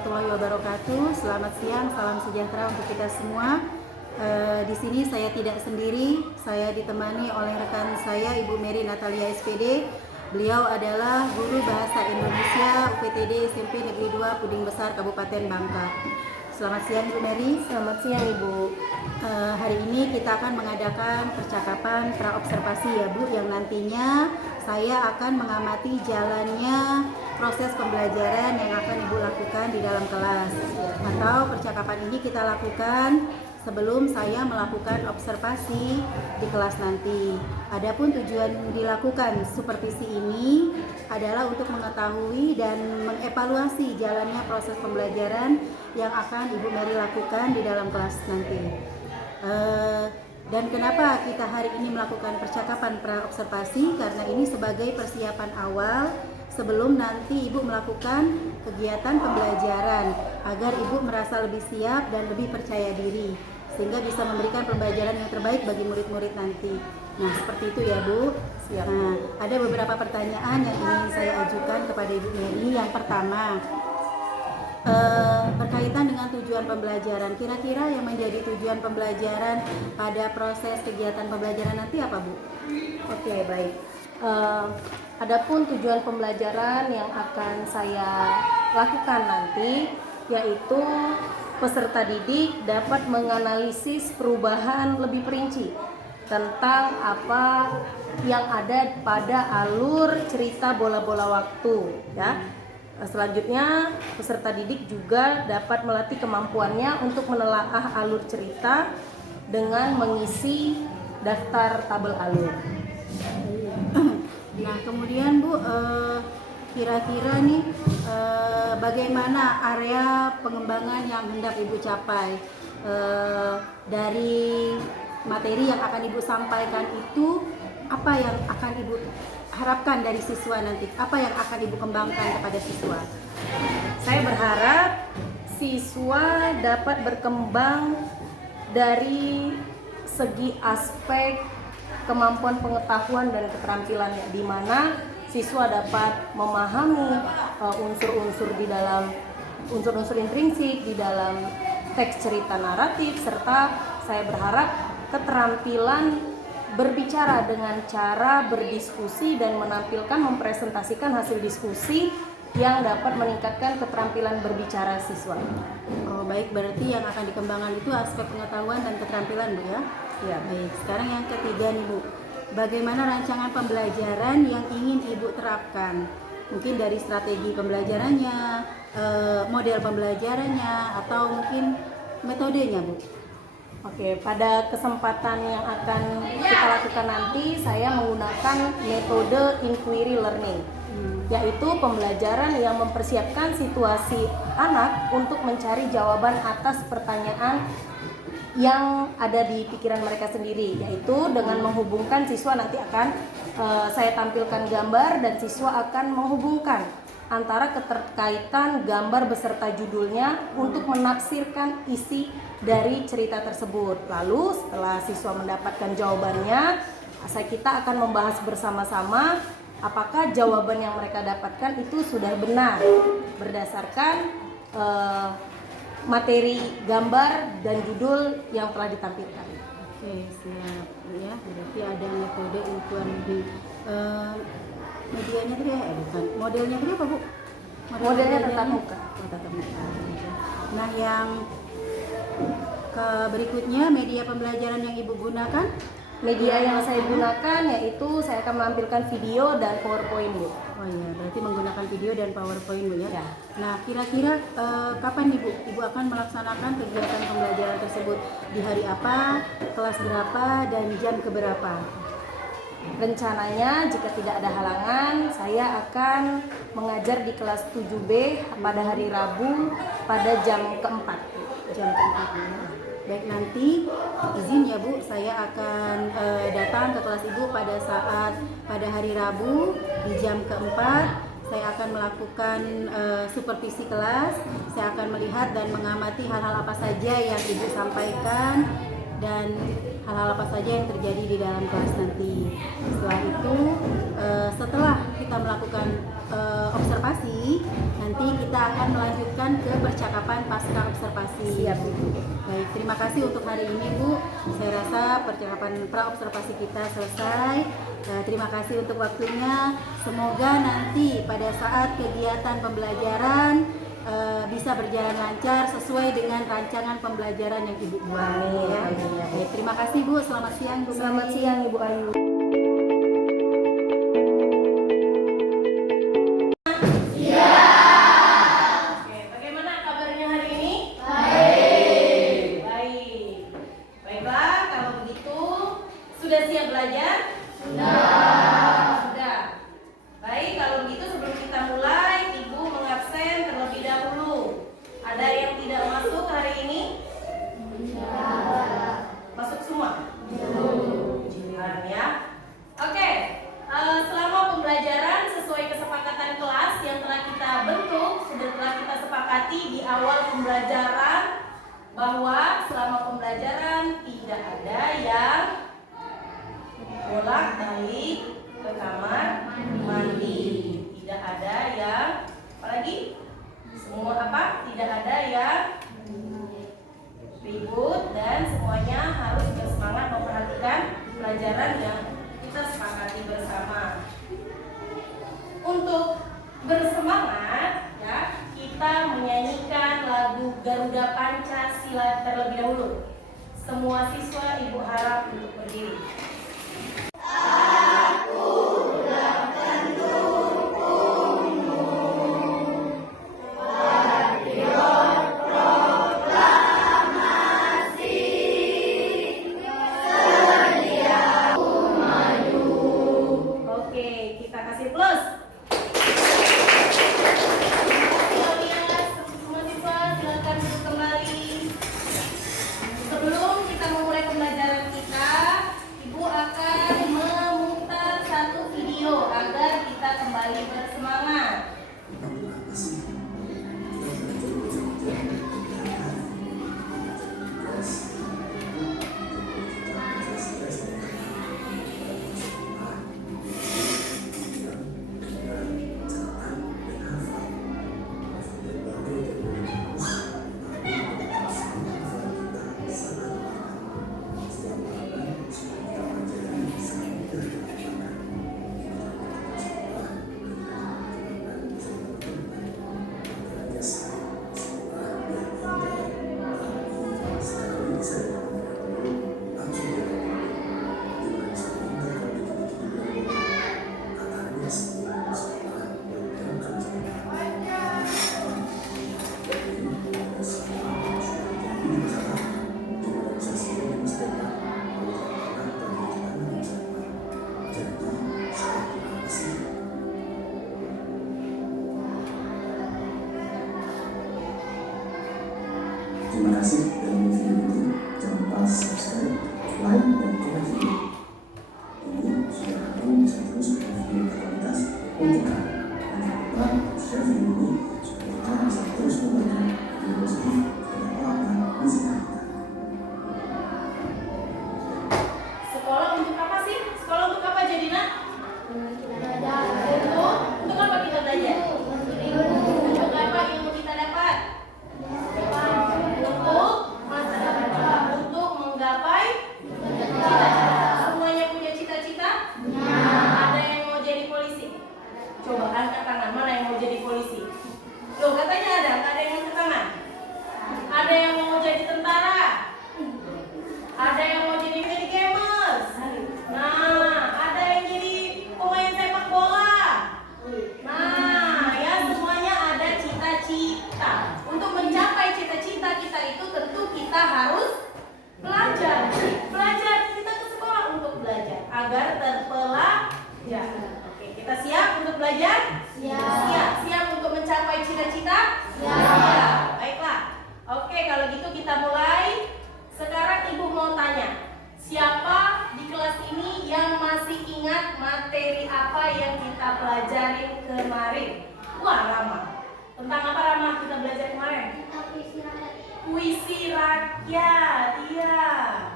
warahmatullahi wabarakatuh. Selamat siang, salam sejahtera untuk kita semua. Di sini saya tidak sendiri, saya ditemani oleh rekan saya Ibu Mary Natalia SPD. Beliau adalah guru bahasa Indonesia UPTD SMP Negeri 2 Puding Besar Kabupaten Bangka. Selamat siang Ibu Mary. Selamat siang Ibu. Hari ini kita akan mengadakan percakapan praobservasi ya Bu, yang nantinya saya akan mengamati jalannya proses pembelajaran yang akan Ibu lakukan di dalam kelas. Atau percakapan ini kita lakukan sebelum saya melakukan observasi di kelas nanti. Adapun tujuan dilakukan supervisi ini adalah untuk mengetahui dan mengevaluasi jalannya proses pembelajaran yang akan Ibu Mary lakukan di dalam kelas nanti. Dan kenapa kita hari ini melakukan percakapan praobservasi? Karena ini sebagai persiapan awal sebelum nanti Ibu melakukan kegiatan pembelajaran, agar Ibu merasa lebih siap dan lebih percaya diri, sehingga bisa memberikan pembelajaran yang terbaik bagi murid-murid nanti. Nah, seperti itu ya Bu. Siap. Nah, ada beberapa pertanyaan yang ingin saya ajukan kepada Ibu Mary. Yang pertama, berkaitan dengan tujuan pembelajaran. Kira-kira yang menjadi tujuan pembelajaran pada proses kegiatan pembelajaran nanti apa Bu? Oke, baik. Adapun tujuan pembelajaran yang akan saya lakukan nanti, yaitu peserta didik dapat menganalisis perubahan lebih perinci tentang apa yang ada pada alur cerita bola-bola waktu, ya. Selanjutnya, peserta didik juga dapat melatih kemampuannya untuk menelaah alur cerita dengan mengisi daftar tabel alur. Nah, kemudian Bu, kira-kira nih bagaimana area pengembangan yang hendak Ibu capai dari materi yang akan Ibu sampaikan itu? Apa yang akan Ibu harapkan dari siswa nanti? Apa yang akan Ibu kembangkan kepada siswa? Saya berharap siswa dapat berkembang dari segi aspek kemampuan pengetahuan dan keterampilannya, di mana siswa dapat memahami unsur-unsur di dalam unsur-unsur intrinsik di dalam teks cerita naratif, serta saya berharap keterampilan berbicara dengan cara berdiskusi dan menampilkan mempresentasikan hasil diskusi yang dapat meningkatkan keterampilan berbicara siswa. Oh, baik, berarti yang akan dikembangkan itu aspek pengetahuan dan keterampilan Bu ya? Ya. Baik, sekarang yang ketiga nih Bu, bagaimana rancangan pembelajaran yang ingin Ibu terapkan? Mungkin dari strategi pembelajarannya, model pembelajarannya, atau mungkin metodenya Bu? Oke, pada kesempatan yang akan kita lakukan nanti, saya menggunakan metode inquiry learning, yaitu pembelajaran yang mempersiapkan situasi anak untuk mencari jawaban atas pertanyaan yang ada di pikiran mereka sendiri, yaitu dengan menghubungkan siswa. Nanti akan saya tampilkan gambar dan siswa akan menghubungkan antara keterkaitan gambar beserta judulnya untuk menafsirkan isi dari cerita tersebut. Lalu setelah siswa mendapatkan jawabannya, kita akan membahas bersama-sama apakah jawaban yang mereka dapatkan itu sudah benar berdasarkan materi gambar dan judul yang telah ditampilkan. Oke, siap ya. Berarti ada metode inquiry. Medianya tadi bukan. Modelnya tadi apa Bu? Modelnya tatap muka. Oh, tatap muka. Nah, yang berikutnya media pembelajaran yang Ibu gunakan? Media yang saya gunakan yaitu saya akan menampilkan video dan PowerPoint Bu. Oh iya, berarti menggunakan video dan PowerPoint Bu ya. Ya. Nah, kira-kira kapan nih Bu Ibu akan melaksanakan kegiatan pembelajaran tersebut? Di hari apa, kelas berapa, dan jam keberapa? Rencananya jika tidak ada halangan, saya akan mengajar di kelas 7B pada hari Rabu pada jam keempat. Jam keempat ya. Baik, nanti izin ya Bu, saya akan datang ke kelas Ibu pada hari Rabu di jam keempat. Saya akan melakukan supervisi kelas. Saya akan melihat dan mengamati hal-hal apa saja yang Ibu sampaikan, dan hal-hal apa saja yang terjadi di dalam kelas nanti. Setelah itu, setelah kita melakukan observasi, nanti kita akan melanjutkan ke percakapan pasca observasi. Siap, Ibu. Baik, terima kasih untuk hari ini, Bu. Saya rasa percakapan pra-observasi kita selesai. Terima kasih untuk waktunya. Semoga nanti pada saat kegiatan pembelajaran bisa berjalan lancar sesuai dengan rancangan pembelajaran yang Ibu buat. Amin, Ya. amin, ya. Baik, terima kasih, Bu. Selamat siang, Bu. Selamat siang, Ibu Ayu. Oke, bagaimana kabarnya hari ini? Baik. Baik. Baiklah, kalau begitu sudah siap belajar? Sudah. Baik, kalau begitu sebelum kita mulai, Ibu mengabsen terlebih dahulu. Ada yang tidak masuk hari ini? Masuk semua? Jangan ya. Oke, selama pembelajaran sesuai kesepakatan kelas yang telah kita bentuk, sudah telah kita sepakati di awal pembelajaran bahwa selama pembelajaran tidak ada yang bolak-balik ke kamar mandi, tidak ada yang apalagi semua apa? Tidak ada yang ribut dan semuanya harus bersemangat memperhatikan pelajaran yang kita sepakati bersama. Untuk bersemangat ya, kita menyanyikan lagu Garuda Pancasila terlebih dahulu. Semua siswa Ibu harap untuk berdiri. Oke, kita kasih plus. Semua siswa silakan duduk kembali. Sebelum kita memulai pembelajaran kita, Ibu akan memutar satu video agar kita kembali bersemangat. Terima kasih dan video ini jangan lupa subscribe, like, dan komen video. Ini sudah kamu bisa terus video berkualitas untuk kamu. Dan jangan lupa share video ini supaya kita bisa terus memberikan video positif kepada orang-orang di sekitar kita. Sekolah untuk apa sih? Sekolah untuk apa jadi nak? Untuk apa kita belajar? Untuk apa ilmu kita dapat? Untuk masa depan, untuk menggapai cita-cita. Semuanya punya cita-cita? Ada yang mau jadi polisi? Coba angkat tangan, mana yang mau jadi polisi? Loh, katanya ada, nggak ada yang angkat tangan. Ada yang mau jadi tentara? Ada yang mau jadi gamers? Nah, ada yang jadi pemain sepak bola. Nah, ya semuanya ada cita-cita. Untuk mencapai cita-cita kita itu tentu kita harus belajar. Belajar, kita ke sekolah untuk belajar agar terpelajar. Oke, kita siap untuk belajar? Siap. Siap untuk mencapai cita-cita? Siap. Baiklah. Oke, kalau gitu kita mulai. Sekarang Ibu mau tanya, siapa di kelas ini yang masih ingat materi apa yang kita pelajarin kemarin? Wah, Rama. Tentang apa Rama kita belajar kemarin? Puisi rakyat. Iya.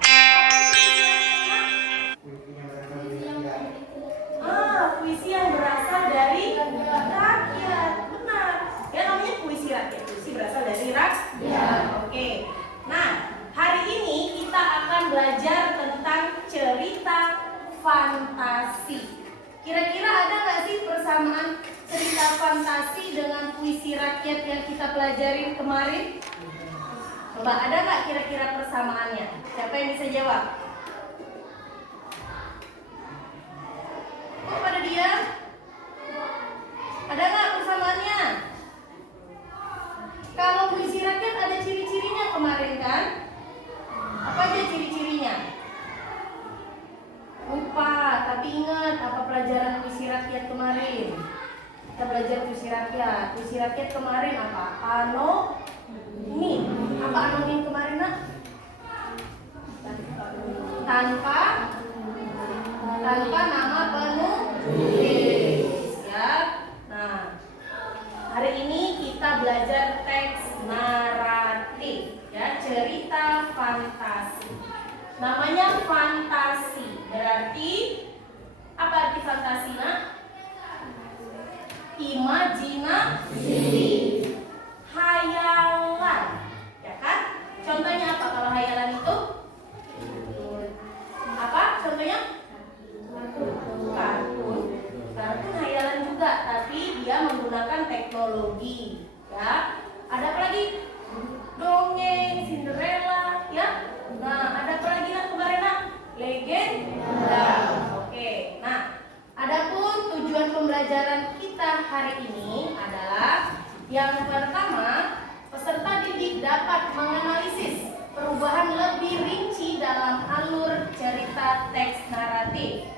Apa itu puisi puisi rakyat yang kita pelajarin kemarin? Coba ada nggak kira-kira persamaannya? Siapa yang bisa jawab? Kok pada diam? Ada nggak persamaannya? Kalau puisi rakyat ada ciri-cirinya kemarin kan? Apa aja ciri-cirinya? Lupa, tapi ingat apa pelajaran puisi rakyat kemarin? Kita belajar puisi rakyat. Puisi rakyat kemarin apa? Anonim. Apa anonim kemarin nak? Tanpa nama penulis. Ya. Nah, hari ini kita belajar teks naratif, ya, cerita fantasi. Namanya fantasi. Berarti apa arti fantasi nak? Imajinasi, hayalan, ya kan? Contohnya apa kalau hayalan itu? Apa contohnya? Kartun hayalan juga, tapi dia menggunakan teknologi, ya. Ada apa lagi? Dongeng, Cinderella, ya. Nah, ada apa lagi nak kemarin nak? Legenda. Oke. Nah, adapun tujuan pembelajaran kita hari ini adalah yang pertama, peserta didik dapat menganalisis perubahan lebih rinci dalam alur cerita teks naratif.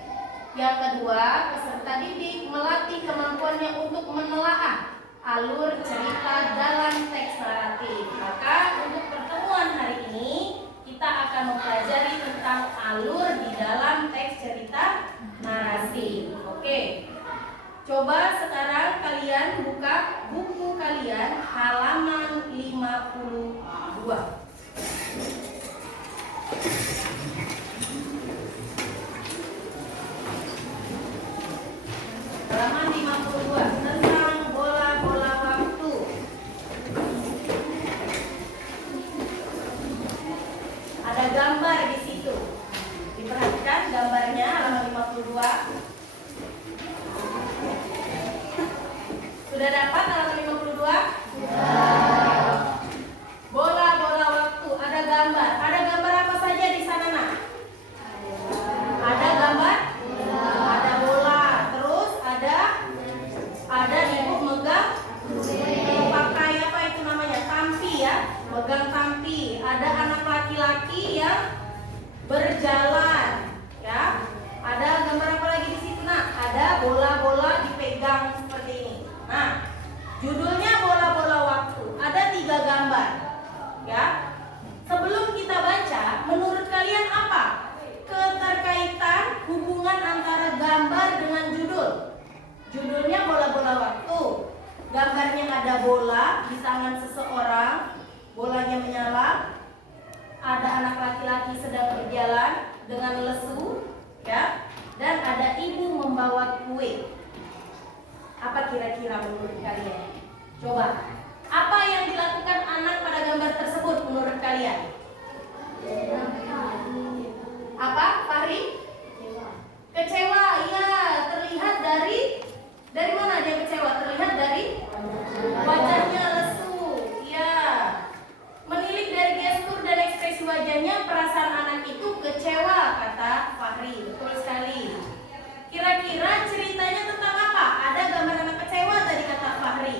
Yang kedua, peserta didik melatih kemampuannya untuk menelaah alur cerita dalam teks naratif. Maka untuk pertemuan hari ini kita akan mempelajari tentang alur di dalam teks cerita narasi. Oke. Coba sekarang kalian buka buku kalian halaman 52. Halaman 52 tentang bola-bola waktu. Ada gambar di situ. Diperhatikan gambarnya halaman 52. Sudah dapat halaman 52? Sudah. Bola-bola waktu, ada gambar. Ada gambar apa saja di sana nak? Ada gambar? Ada bola. Terus ada ibu megang pakai apa itu namanya? Tampi ya. Megang tampi. Ada anak laki-laki yang berjalan, ya. Ada gambar apa lagi di situ nak? Ada bola-bola dipegang seperti ini. Nah, judulnya bola-bola waktu. Ada 3 gambar, ya. Sebelum kita baca, menurut kalian apa keterkaitan hubungan antara gambar dengan judul? Judulnya bola-bola waktu. Gambarnya ada bola di tangan seseorang, bolanya menyala. Ada anak laki-laki sedang berjalan dengan lesu, ya. Dan ada ibu membawa kue. Apa kira-kira menurut kalian? Coba, apa yang dilakukan anak pada gambar tersebut menurut kalian? Apa, Fahri? Kecewa, iya. Terlihat dari mana dia kecewa? Terlihat dari wajahnya lesu, iya. Menilik dari gestur dan ekspresi wajahnya, perasaan anak itu kecewa, kata Fahri. Betul sekali. Kira-kira ceritanya tentang apa? Ada gambar anak kecewa tadi kata Fahri.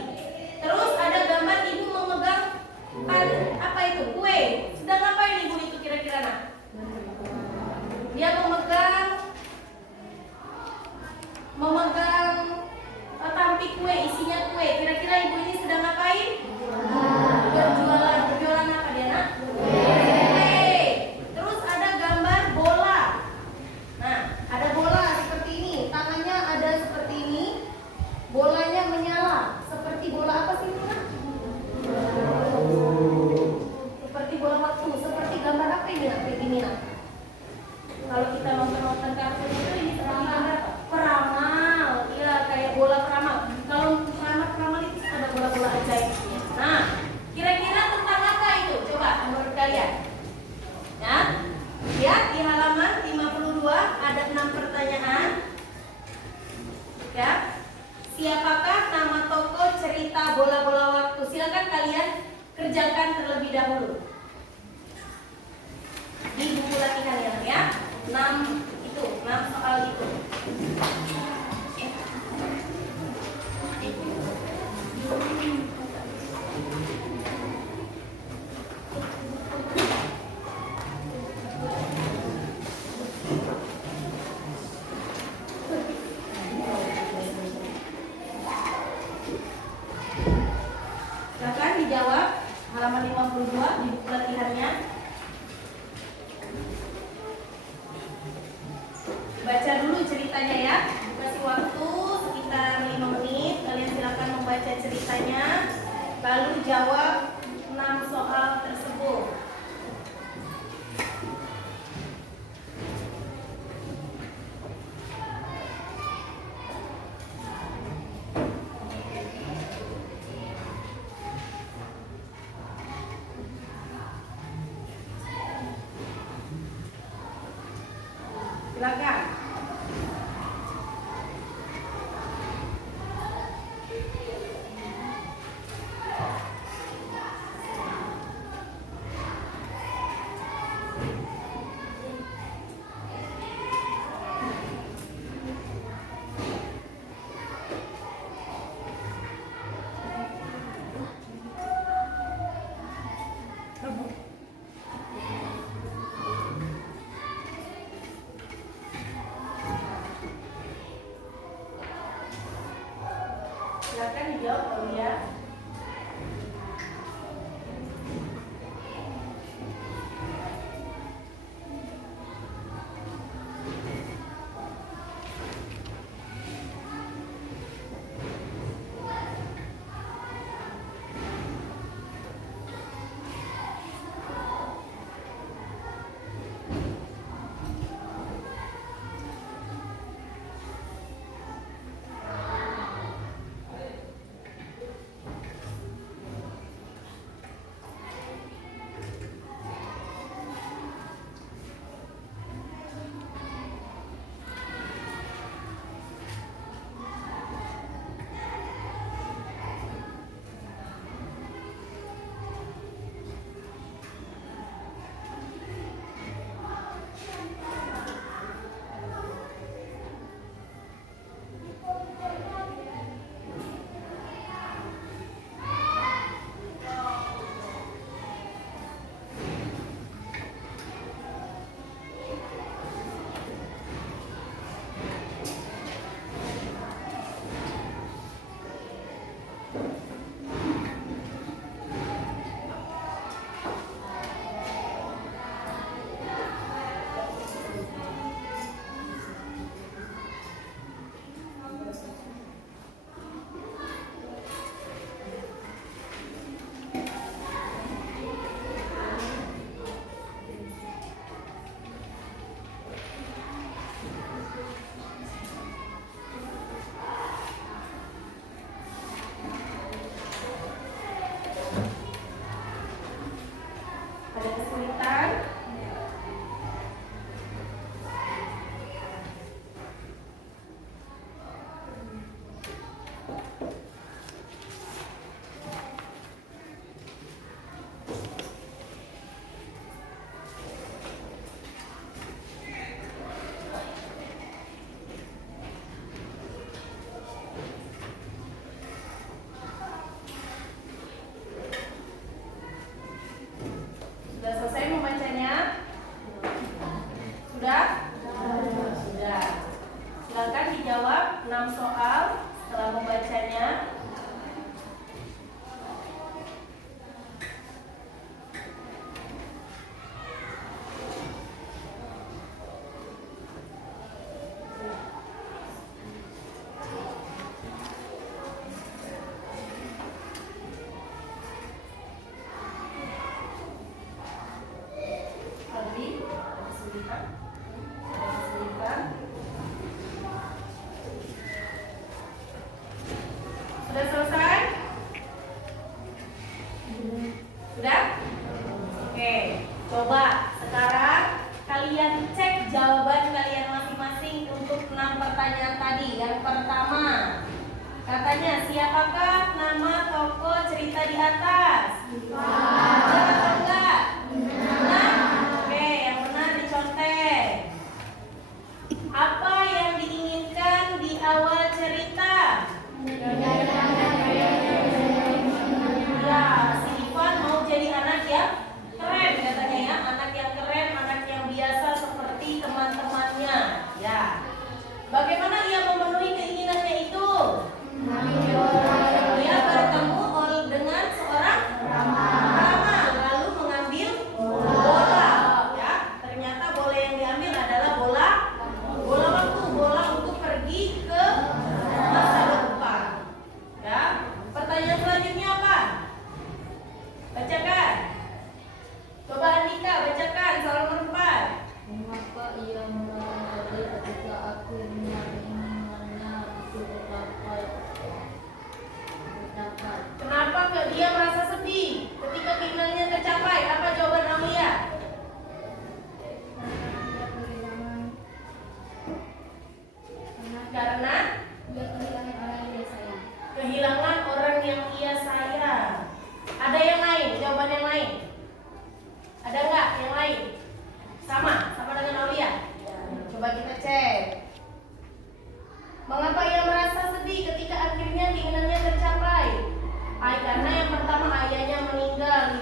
Terus ada gambar ibu memegang apa itu? Kue. Sedang ngapain ibu itu kira-kira nak? Dia memegang tampi kue, isinya kue. Kira-kira ibu ini sedang ngapain? Berjualan apa dia nak? Kue. Terus ada gambar bola. Nah, ada bola seperti ini, tangannya ada seperti ini, bolanya menyala. Seperti bola apa sih ini nak? Seperti bola waktu. Seperti gambar apa ini nak? Begini nak. Kalau kita nonton kartun itu ini seperti gambar apa? Peramal. Iya, kayak bola peramal. Kalau peramal itu ada bola-bola ajaib. Nah, kira-kira tentang apa itu? Coba menurut kalian. Ya, lihat di halaman 52 ada 6 pertanyaan. Ya, siapakah nama tokoh cerita bola-bola silakan kalian kerjakan terlebih dahulu di buku latihannya ya. 6 soal itu. Silakan dijawab halaman 52 di buku latihannya. Baca dulu ceritanya ya. Kasih waktu sekitar 5 menit. Kalian silakan membaca ceritanya, lalu jawab 6 soal tersebut. Silakan. Silakan dijawab Aulia. Ada kesulitan? Sudah selesai membacanya? Sudah? Sudah. Silakan dijawab 6 soal setelah membacanya. Aldi, ada kesulitan? Ada kesulitan? Sudah selesai? Sudah? Oke, coba sekarang kalian cek jawaban kalian masing-masing untuk 6 pertanyaan tadi. Yang pertama, katanya siapakah nama tokoh cerita di atas?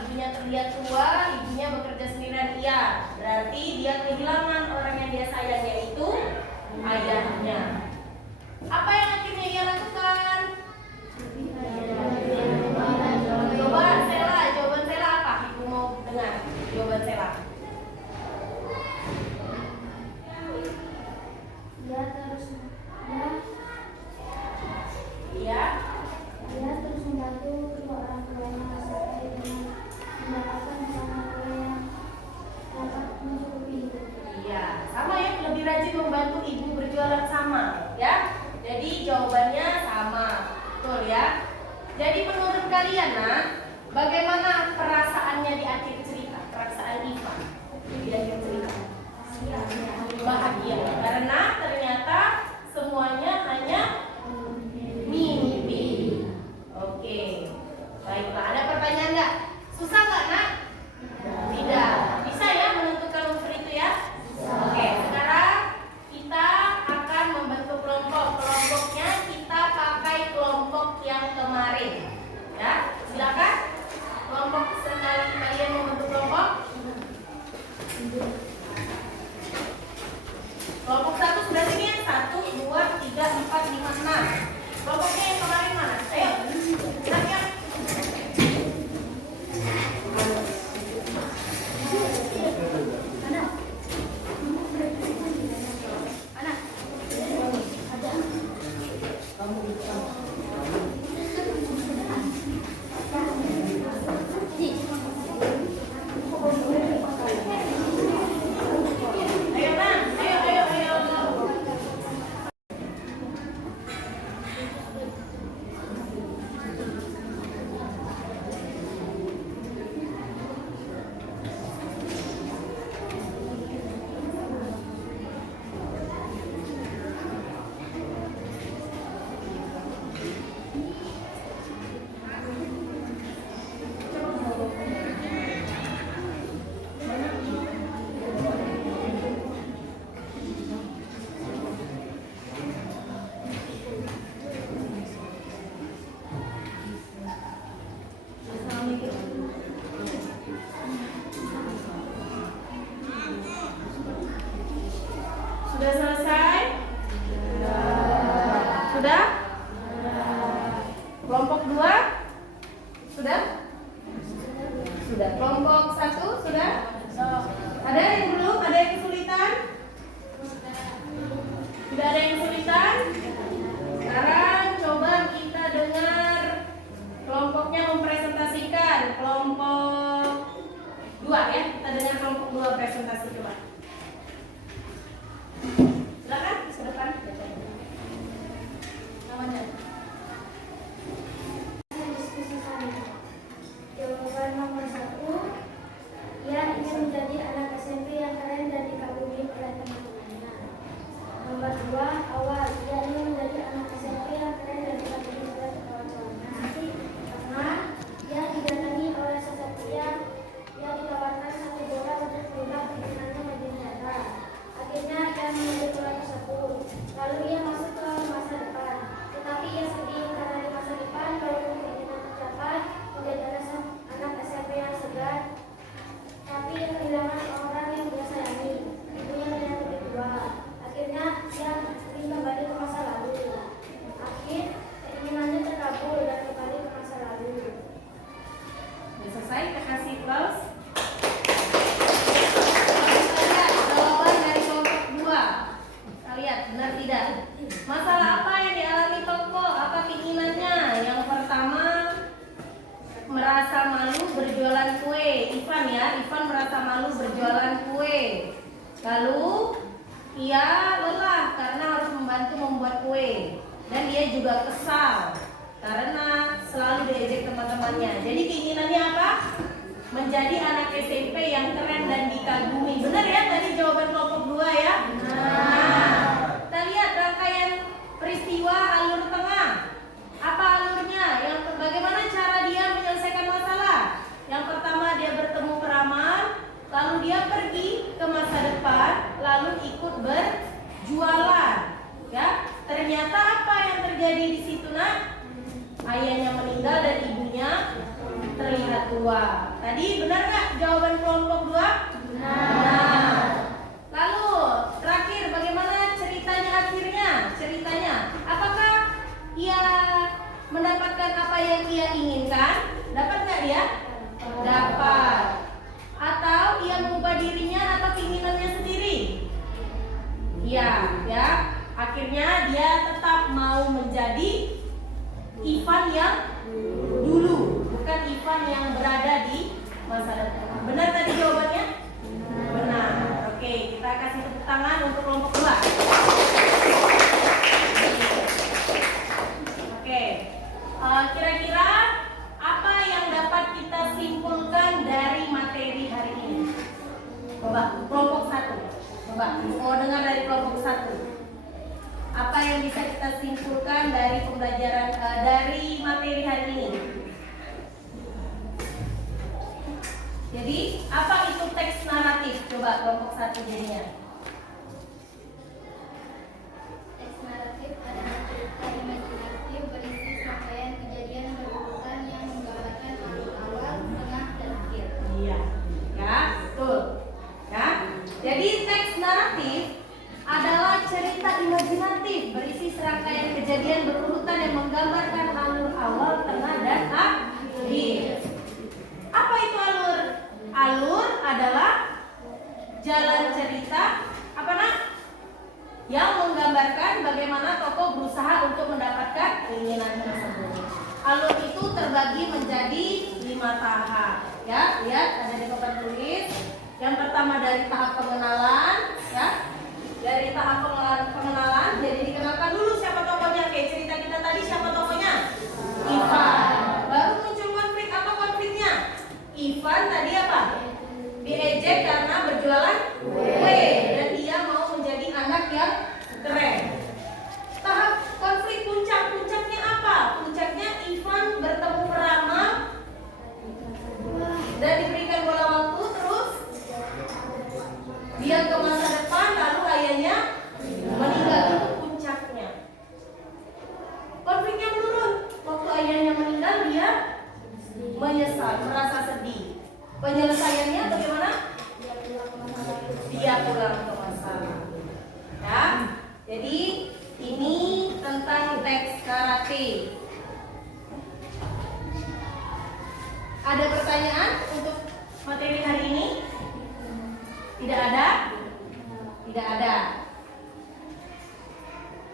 ibunya terlihat tua, ibunya bekerja sendirian, iya. Berarti dia kehilangan orang yang dia sayang, yaitu ayahnya. Apa yang akhirnya ia lakukan? Coba Sela, jawaban Sela apa? Ibu mau dengar jawaban Sela. Dia terus membantu kedua orang tuanya sampai dengan mendapatkan bersama yang dapat mencukupi hidup. Iya, sama ya, lebih rajin membantu ibu berjualan sama, ya. Jadi jawabannya sama, betul ya. Jadi menurut kalian, nah, bagaimana perasaannya di akhir cerita? Perasaan Ivan di akhir cerita? Bahagia, karena ternyata semuanya hanya mimpi. Oke, baiklah. Ada pertanyaan nggak? Susah nggak, nak? Tidak. Bisa ya menentukan unsur itu ya? Oke, sekarang kita akan membentuk kelompok. Kelompoknya kita pakai kelompok yang kemarin. Ya, silakan. Kelompok sekali kalian membentuk kelompok. Kelompok 1 sudah sini ya? 1, 2, 3, 4, 5, 6. Kelompoknya yang kemarin mana? Ayo, silakan. Sudah selesai? Sudah? Kelompok 2? Sudah? Sudah. Kelompok 1 sudah? Ada yang belum? Ada yang kesulitan? Tidak ada yang kesulitan? Sekarang coba kita dengar kelompoknya mempresentasikan. Kelompok 2 ya. Kita dengar kelompok 2 presentasi coba. Silakan ke depan. Namanya. Jawaban nomor 1, ia ingin menjadi anak SMP yang keren dan dikagumi oleh teman-temannya. Nomor 2, awal, ia ingin menjadi anak SMP yang keren dan dikagumi oleh kawan-kawannya. Tengah, ia didatangi oleh seseorang yang ditawarkan satu bola untuk berubah keinginannya menjadi nyata. Akhirnya ia menjadi bola tersebut. Lalu ia masuk ke masa depan. Tetapi ia sedih karena di masa depan walaupun keinginan tercapai menjadi anak SMP yang segar, tapi ia kehilangan orang yang dia sayangi, ibunya yang lebih tua. Akhirnya ia ingin kembali ke masa lalu. Akhir keinginannya terkabul dan kembali ke masa lalu. Sudah selesai, kita kasih close. Kita lihat jawaban dari kelompok 2. Kita lihat benar tidak? Masalah apa yang dialami tokoh? Apa keinginannya? Yang pertama, merasa malu berjualan kue. Ivan ya, Ivan merasa malu berjualan kue. Lalu ia lelah karena harus membantu membuat kue. Dan dia juga kesal karena selalu diejek teman-temannya. Jadi keinginannya apa? Menjadi anak SMP yang keren dan dikagumi. Benar ya tadi jawaban kelompok 2 ya? Nah, kita lihat rangkaian peristiwa alur tengah. Apa alurnya? Bagaimana cara dia menyelesaikan masalah? Yang pertama dia bertemu peramal, lalu dia pergi ke masa depan, lalu ikut berjualan. Ya, ternyata apa yang terjadi di situ, nak? Ayahnya meninggal dan ibunya terlihat tua. Tadi benar nggak jawaban kelompok 2? Benar. Lalu terakhir, bagaimana ceritanya akhirnya? Ceritanya, apakah ia mendapatkan apa yang ia inginkan? Dapat nggak dia? Dapat. Atau ia mengubah dirinya atau keinginannya sendiri? Iya, ya. Akhirnya dia tetap mau menjadi Ivan yang dulu, bukan Ivan yang berada di masa depan. Benar tadi jawabannya? Benar. Oke, kita kasih tepuk tangan untuk kelompok 2. Oke, kira-kira apa yang dapat kita simpulkan dari materi hari ini? Coba kelompok 1. Coba mau dengar dari kelompok 1. Apa yang bisa kita simpulkan dari pembelajaran dari materi hari ini? Jadi, apa itu teks naratif? Coba kelompok 1 jadinya. Teks naratif adalah cerita imajinatif berisi serangkaian kejadian berurutan yang menggambarkan alur awal, tengah, dan akhir. Iya, ya, betul. Ya, jadi teks naratif adalah cerita imajinatif berisi serangkaian kejadian berurutan yang menggambarkan alur awal, tengah, dan akhir. Apa itu alur? Alur adalah jalan cerita apa nak? Yang menggambarkan bagaimana tokoh berusaha untuk mendapatkan keinginan tersebut. Alur itu terbagi menjadi 5 tahap. Ya, lihat ada di papan tulis. Yang pertama dari tahap pengenalan, ya. Dari tahap pengenalan, jadi dikenalkan dulu siapa tokohnya. Kayak cerita kita tadi, siapa tokohnya? Ivan. Baru muncul konflik. Apa konfliknya? Ivan tadi apa? Diejek karena berjualan kue dan dia mau menjadi anak yang keren. Tahap konflik puncaknya apa? Puncaknya Ivan bertemu peramal dan diberikan bola waktu, terus dia ke masa depan, lalu ayahnya meninggal. Itu puncaknya. Konfliknya menurun. Waktu ayahnya meninggal, dia menyesal, merasa sedih. Penyelesaiannya bagaimana? Dia pulang ke masa lalu. Ya, jadi ini tentang teks karate. Ada pertanyaan untuk materi hari ini? Tidak ada? Tidak ada.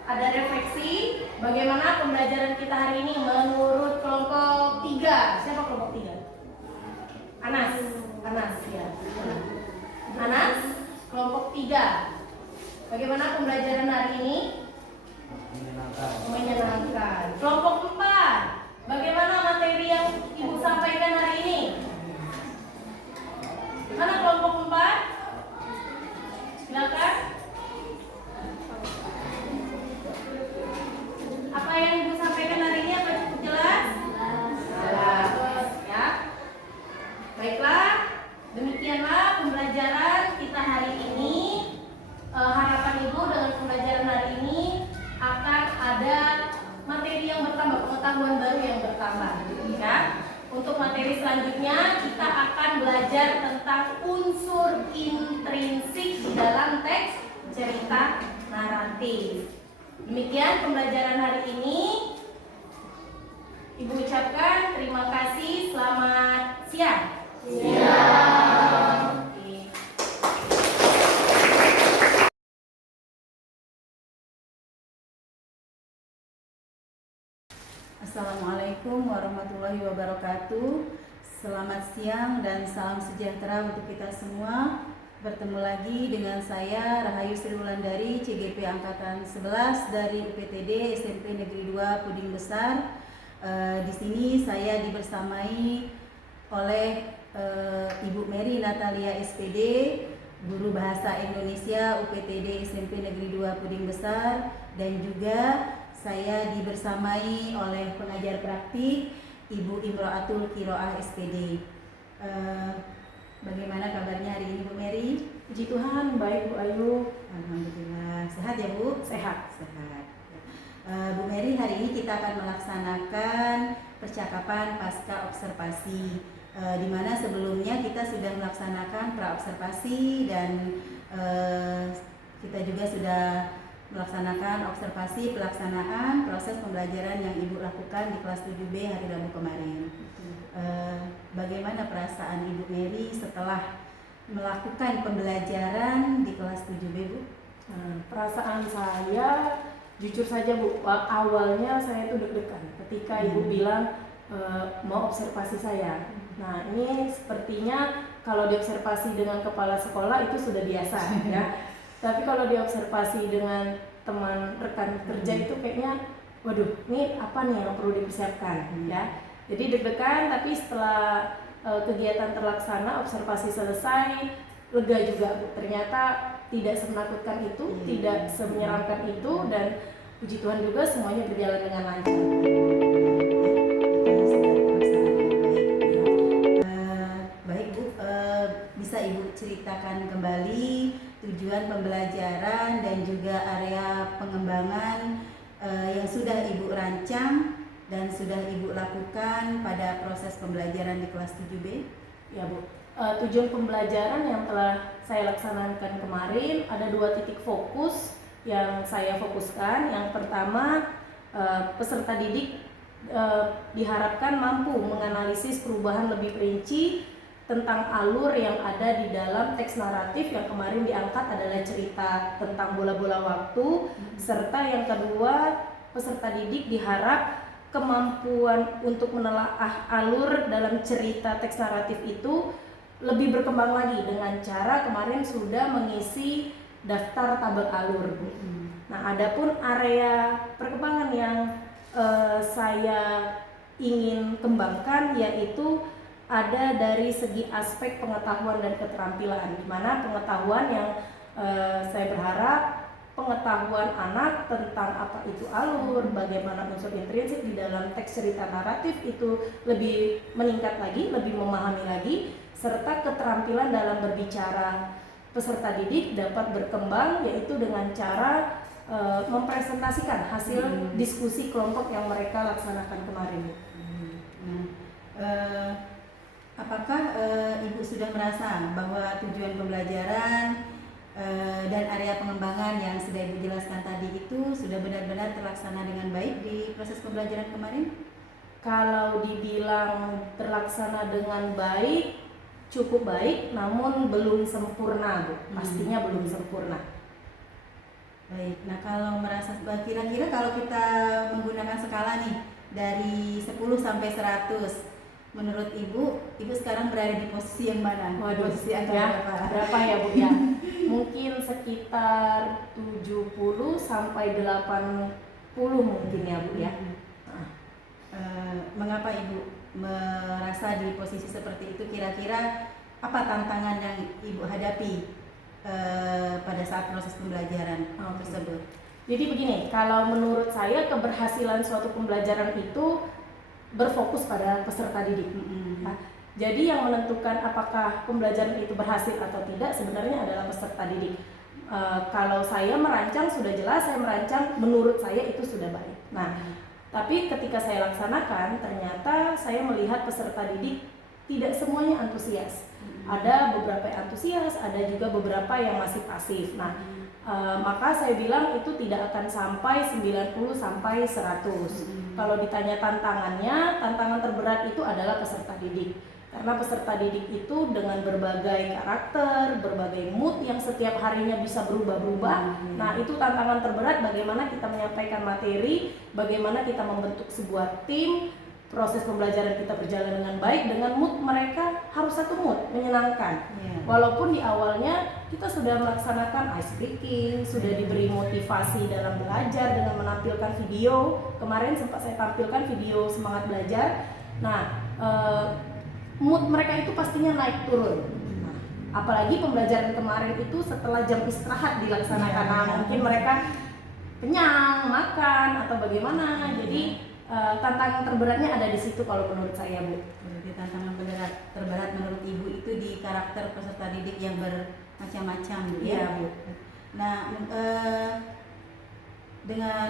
Ada refleksi bagaimana pembelajaran kita hari ini menurut kelompok 3. Siapa kelompok 3? Anas ya. Anas, kelompok 3. Bagaimana pembelajaran hari ini? Menyenangkan. Kelompok 4. Bagaimana materi yang Ibu sampaikan hari ini? Mana kelompok 4? Silakan. Apa yang Ibu sampaikan hari ini apa cukup jelas? Jelas, ya. Baiklah, demikianlah pembelajaran kita hari ini. Harapan Ibu dengan pembelajaran hari ini akan ada materi yang bertambah, pengetahuan baru yang bertambah, ya. Untuk materi selanjutnya kita akan belajar tentang unsur intrinsik di dalam teks cerita naratif. Demikian pembelajaran hari ini. Ibu ucapkan terima kasih. Selamat siang. Siang. Assalamualaikum warahmatullahi wabarakatuh. Selamat siang dan salam sejahtera untuk kita semua. Bertemu lagi dengan saya Rahayu Sri Wulandari, CGP Angkatan 11 dari UPTD SMP Negeri 2 Puding Besar. Di sini saya dibersamai oleh Ibu Mary Natalia SPD, Guru Bahasa Indonesia UPTD SMP Negeri 2 Puding Besar, dan juga saya dibersamai oleh pengajar praktik Ibu Imro'atul Kiroah SPD. Bagaimana kabarnya hari ini Bu Mary? Puji Tuhan, baik Bu Ayu. Alhamdulillah. Sehat ya Bu? Sehat. Sehat. Bu Mary, hari ini kita akan melaksanakan percakapan pasca observasi, di mana sebelumnya kita sudah melaksanakan pra-observasi dan kita juga sudah melaksanakan observasi pelaksanaan proses pembelajaran yang Ibu lakukan di kelas 7B hari Rabu kemarin. Bagaimana perasaan Ibu Mary setelah melakukan pembelajaran di kelas 7B, Bu? Perasaan saya jujur saja, Bu, awalnya saya itu deg-degan ketika Ibu bilang mau observasi saya. Nah, ini sepertinya kalau diobservasi dengan kepala sekolah itu sudah biasa ya. Tapi kalau diobservasi dengan teman rekan kerja itu kayaknya, waduh, ini apa nih yang perlu dipersiapkan ya. Jadi deg-degan, tapi setelah kegiatan terlaksana, observasi selesai, lega juga, Bu. Ternyata tidak semenakutkan itu, tidak semenyeramkan itu, dan puji Tuhan juga semuanya berjalan dengan lancar. Baik, Bu, bisa Ibu ceritakan kembali tujuan pembelajaran dan juga area pengembangan yang sudah Ibu rancang dan sudah Ibu lakukan pada proses pembelajaran di kelas 7B? Ya, Bu. Tujuan pembelajaran yang telah saya laksanakan kemarin ada 2 titik fokus yang saya fokuskan. Yang pertama, peserta didik diharapkan mampu menganalisis perubahan lebih perinci tentang alur yang ada di dalam teks naratif yang kemarin diangkat adalah cerita tentang bola-bola waktu, serta yang kedua, peserta didik diharap kemampuan untuk menelaah alur dalam cerita teks naratif itu lebih berkembang lagi dengan cara kemarin sudah mengisi daftar tabel alur. Nah, adapun area perkembangan yang saya ingin kembangkan yaitu ada dari segi aspek pengetahuan dan keterampilan, di mana pengetahuan yang saya berharap pengetahuan anak tentang apa itu alur, bagaimana unsur intrinsik di dalam teks cerita naratif itu lebih meningkat lagi, lebih memahami lagi, serta keterampilan dalam berbicara peserta didik dapat berkembang yaitu dengan cara mempresentasikan hasil diskusi kelompok yang mereka laksanakan kemarin. Apakah Ibu sudah merasa bahwa tujuan pembelajaran dan area pengembangan yang sudah Ibu jelaskan tadi itu sudah benar-benar terlaksana dengan baik di proses pembelajaran kemarin? Kalau dibilang terlaksana dengan baik, cukup baik, namun belum sempurna, Bu. Pastinya belum sempurna. Baik, nah kalau merasa kira-kira kalau kita menggunakan skala nih dari 10 sampai 100, menurut Ibu sekarang berada di posisi yang mana? Waduh, posisi angka ya, berapa ya, Bu ya? Mungkin sekitar 70 sampai 80 mungkin ya, Bu ya. Mengapa Ibu merasa di posisi seperti itu? Kira-kira apa tantangan yang Ibu hadapi pada saat proses pembelajaran tersebut? Jadi begini, kalau menurut saya keberhasilan suatu pembelajaran itu berfokus pada peserta didik. Nah, jadi yang menentukan apakah pembelajaran itu berhasil atau tidak sebenarnya adalah peserta didik. Kalau saya merancang sudah jelas, saya merancang menurut saya itu sudah baik. Nah, tapi ketika saya laksanakan ternyata saya melihat peserta didik tidak semuanya antusias. Ada beberapa yang antusias, ada juga beberapa yang masih pasif. Nah, maka saya bilang itu tidak akan sampai 90 sampai 100. Kalau ditanya tantangan terberat itu adalah peserta didik. Karena peserta didik itu dengan berbagai karakter, berbagai mood yang setiap harinya bisa berubah-ubah. Nah, itu tantangan terberat bagaimana kita menyampaikan materi, bagaimana kita membentuk sebuah tim, proses pembelajaran kita berjalan dengan baik, dengan mood mereka harus satu mood, menyenangkan. Walaupun di awalnya kita sudah melaksanakan ice breaking, sudah diberi motivasi dalam belajar dengan menampilkan video. Kemarin sempat saya tampilkan video semangat belajar. Nah, mood mereka itu pastinya naik turun. Nah, apalagi pembelajaran kemarin itu setelah jam istirahat dilaksanakan. Nah, mungkin mereka kenyang, makan atau bagaimana. Jadi tantangan terberatnya ada di situ kalau menurut saya, Bu. Jadi tantangan terberat menurut Ibu itu di karakter peserta didik yang bermacam-macam, Bu, ya, Bu. Nah, dengan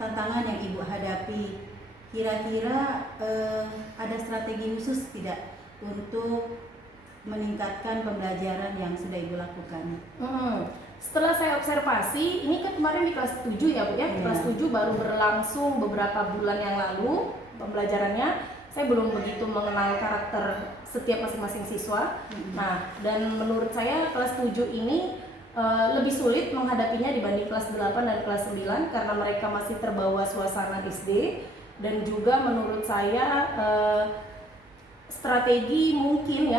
tantangan yang Ibu hadapi, kira-kira ada strategi khusus tidak untuk meningkatkan pembelajaran yang sudah Ibu lakukan? Setelah saya observasi, ini kan kemarin di kelas 7 ya Bu ya, kelas 7 baru berlangsung beberapa bulan yang lalu pembelajarannya. Saya belum begitu mengenal karakter setiap masing-masing siswa. Nah, dan menurut saya kelas 7 ini lebih sulit menghadapinya dibanding kelas 8 dan kelas 9 karena mereka masih terbawa suasana SD, dan juga menurut saya strategi mungkin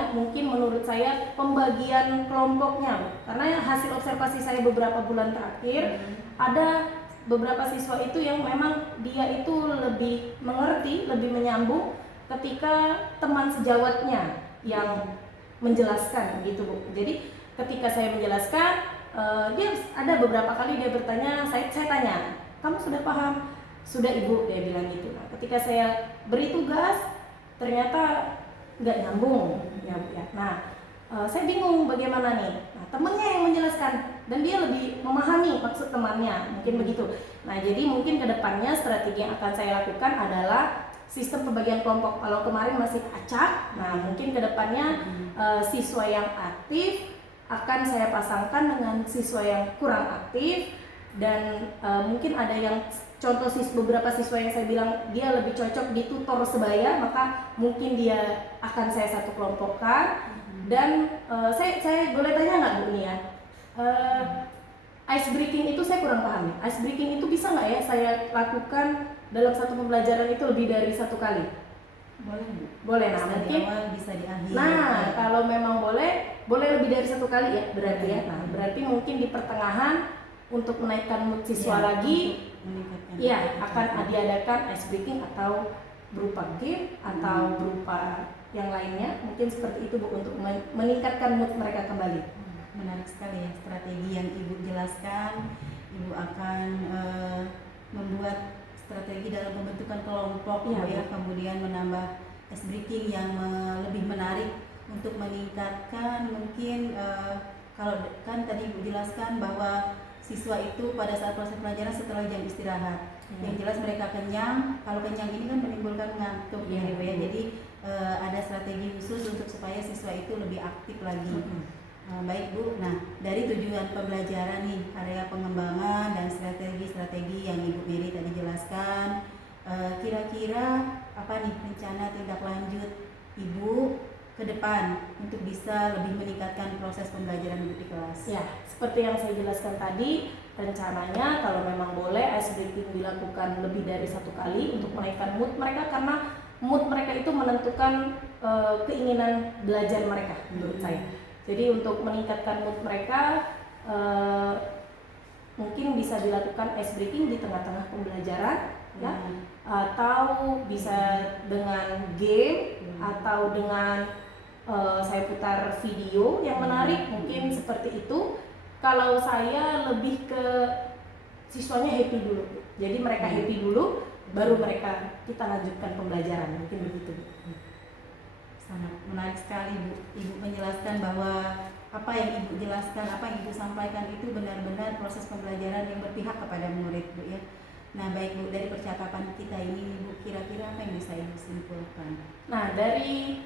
menurut saya pembagian kelompoknya, karena hasil observasi saya beberapa bulan terakhir ada beberapa siswa itu yang memang dia itu lebih mengerti, lebih menyambung ketika teman sejawatnya yang menjelaskan gitu Bu. Jadi ketika saya menjelaskan, dia ada beberapa kali dia bertanya, saya tanya, kamu sudah paham? Sudah Ibu, dia bilang gitu. Nah, ketika saya beri tugas, ternyata nggak nyambung, ya. Nah, saya bingung bagaimana nih. Nah, temennya yang menjelaskan dan dia lebih memahami maksud temannya, mungkin begitu. Nah, jadi mungkin kedepannya strategi yang akan saya lakukan adalah sistem pembagian kelompok. Kalau kemarin masih acak, nah mungkin kedepannya siswa yang aktif akan saya pasangkan dengan siswa yang kurang aktif, dan mungkin ada yang contoh beberapa siswa yang saya bilang dia lebih cocok di tutor sebaya, maka mungkin dia akan saya satu kelompokkan. Dan saya boleh tanya nggak Bu ini ya, ice breaking itu saya kurang paham ya. Ice breaking itu bisa nggak ya saya lakukan dalam satu pembelajaran itu lebih dari satu kali? Boleh Bu. Boleh, nah Bisa mungkin di awal, bisa di akhir. nah kalau memang boleh lebih dari satu kali ya berarti ya. Nah berarti mungkin di pertengahan untuk menaikkan mood siswa lagi, ya akan diadakan ice breaking atau berupa game atau berupa yang lainnya, mungkin seperti itu Bu, untuk meningkatkan mood mereka kembali. Menarik sekali ya strategi yang Ibu jelaskan. Ibu akan membuat strategi dalam pembentukan kelompok ya, kemudian menambah ice breaking yang lebih menarik untuk meningkatkan mungkin kalau kan tadi Ibu jelaskan bahwa siswa itu pada saat proses pelajaran setelah jam istirahat, yang jelas mereka kenyang. Kalau kenyang ini kan menimbulkan ngantuk ya Ibu ya. Jadi ada strategi khusus untuk supaya siswa itu lebih aktif lagi. Baik Bu, nah dari tujuan pembelajaran nih, area pengembangan dan strategi-strategi yang Ibu Mary tadi jelaskan, kira-kira apa nih rencana tindak lanjut Ibu ke depan untuk bisa lebih meningkatkan proses pembelajaran Ibu di kelas? Ya, seperti yang saya jelaskan tadi, rencananya kalau memang boleh ice breaking dilakukan lebih dari satu kali untuk menaikkan mood mereka, karena mood mereka itu menentukan keinginan belajar mereka menurut saya. Jadi untuk meningkatkan mood mereka mungkin bisa dilakukan ice breaking di tengah-tengah pembelajaran ya, atau bisa dengan game atau dengan saya putar video yang menarik, mungkin seperti itu. Kalau saya lebih ke siswanya happy dulu, jadi mereka happy dulu, baru kita lanjutkan pembelajaran, mungkin begitu. Sangat menarik sekali Bu. Ibu menjelaskan bahwa apa yang Ibu jelaskan, apa yang Ibu sampaikan itu benar-benar proses pembelajaran yang berpihak kepada murid Bu ya. Nah baik Bu, dari percakapan kita ini Bu, kira-kira apa yang bisa Ibu simpulkan? Nah dari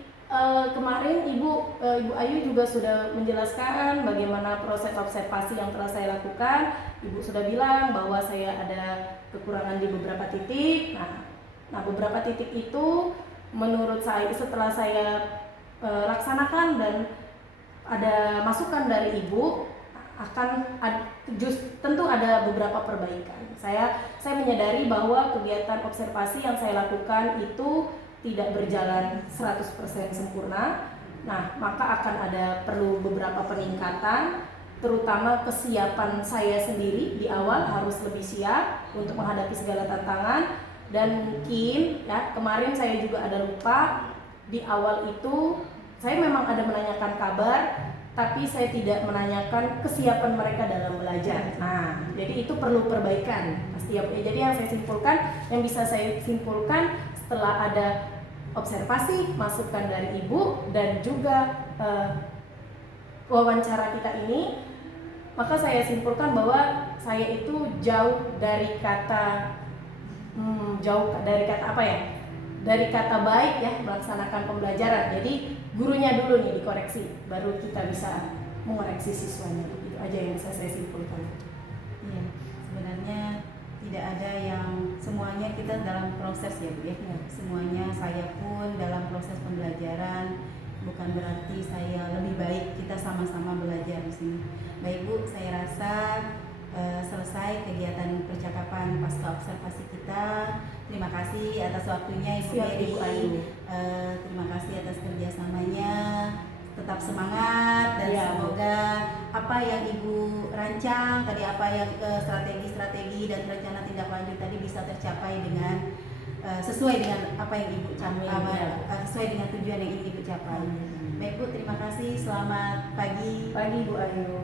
kemarin Ibu Ayu juga sudah menjelaskan bagaimana proses observasi yang telah saya lakukan. Ibu sudah bilang bahwa saya ada kekurangan di beberapa titik. Nah beberapa titik itu menurut saya setelah saya laksanakan dan ada masukan dari Ibu, tentu ada beberapa perbaikan. Saya menyadari bahwa kegiatan observasi yang saya lakukan itu tidak berjalan 100% sempurna. Nah, maka akan ada perlu beberapa peningkatan, terutama kesiapan saya sendiri di awal harus lebih siap untuk menghadapi segala tantangan. Dan mungkin ya kemarin saya juga ada lupa di awal itu, saya memang ada menanyakan kabar, tapi saya tidak menanyakan kesiapan mereka dalam belajar. Nah, jadi itu perlu perbaikan pasti ya. Jadi yang bisa saya simpulkan setelah ada observasi, masukan dari Ibu dan juga wawancara kita ini, maka saya simpulkan bahwa saya itu jauh dari kata apa ya, dari kata baik ya melaksanakan pembelajaran. Jadi gurunya dulu nih dikoreksi, baru kita bisa mengoreksi siswanya. Itu aja yang bisa saya simpulkan. Iya, sebenarnya tidak ada yang semuanya kita dalam proses ya Bu ya. Semuanya saya pun dalam proses pembelajaran, bukan berarti saya lebih baik, kita sama-sama belajar di sini. Baik Bu, saya rasa selesai kegiatan percakapan pasca observasi kita. Terima kasih atas waktunya Ibu Siap, Mary. Ibu Ayu. Terima kasih atas kerjasamanya. Tetap semangat dan Ya. semoga apa yang Ibu rancang tadi, apa yang strategi-strategi dan rencana tindak lanjut tadi bisa tercapai dengan sesuai dengan apa yang Ibu capai, Amin, ya. sesuai dengan tujuan yang ingin Ibu capai. Baik Bu, terima kasih. Selamat pagi. Pagi Bu Ayu.